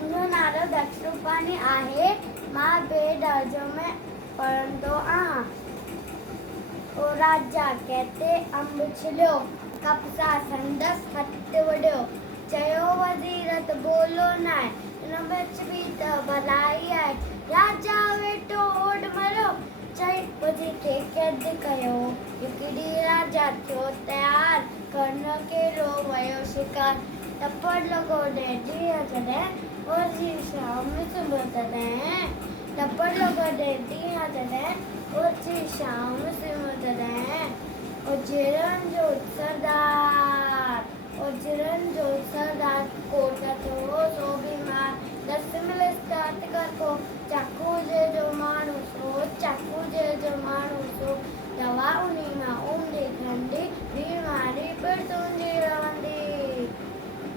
मुंहिंजो नालो दक्ष रूपानी आहे। मां ॿिए दर्जे में पढ़ंदो आहियां। ओ राजा कहते अंब छिलियो, कपसा संदसि हथ वॾियो। चयो वज़ीर त बोलो न आहे, हिन विच बि त भलाई आहे। राजा वेठो ओड मरियो, चई वज़ीर खे कैद कयो। हिकु ॾींहुं राजा थियो तयार, करण कहिड़ो वियो शिकार। टपड़ लॻो ॾे ॾींहं जॾहिं, वज़ीर शाम सुम्हियो तॾहिं। टपड़ लॻो ॾे ॾींहं जॾहिं, वज़ीर शाम सुम्हियो तॾहिं। उजड़नि जो सरदार, उजड़नि जो सरदार, कोट थियो सो बीमार। दस मिलियसि त हथकड़ को, चाकू जे जो माण्हू सो, चाकू जे जो माण्हू सो। दवा उन्ही मां ऊंधी खंडी, बीमारी फिर तुंहिंजी रहंदी।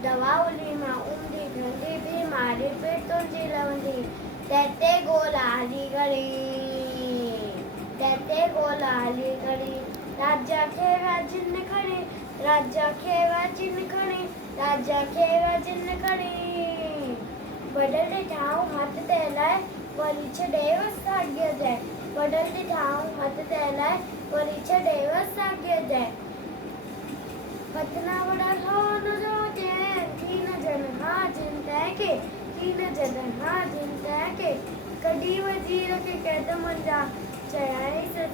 दवा उन्ही मां ऊंधी खंडी, बीमारी फिर तुंहिंजी रहंदी। तैते ॻोल्हा हली घड़ी, तैते ॻोल्हा हली घड़ी। राजा खे विया जिन खणी, राजा खे विया जिन खणी, राजा खे विया जिन खणी। वॾल ॾिठाऊं हथ ते हलाए, वरी छॾेव साॻिए जाए। वॾल ॾिठाऊं हथ ते हलाए, वरी छॾेव साॻिए जाए। हथ न वॾल हो न जो चैन, थी न जन हा जिन तंहिंखे, थी न जन हा जिन तंहिंखे। कढी वज़ीर खे कैद मंझां, चयाईंसि